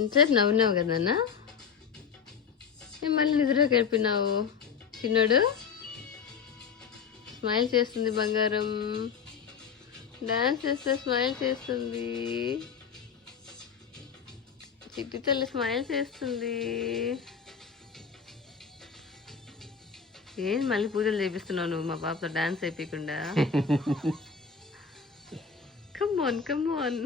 ఇంతసేపు నవ్వున్నావు కదన్నా, మళ్ళీ నిద్రలోకి వెళ్ళిపోయినావు. చిన్నోడు స్మైల్ చేస్తుంది, బంగారం డాన్స్ చేస్తే స్మైల్ చేస్తుంది, చిట్టి తల్లి స్మైల్ చేస్తుంది. ఏం మళ్ళీ పూజలు చేపిస్తున్నావు నువ్వు మా పాపతో డాన్స్ అయిపోయకుండా? Come on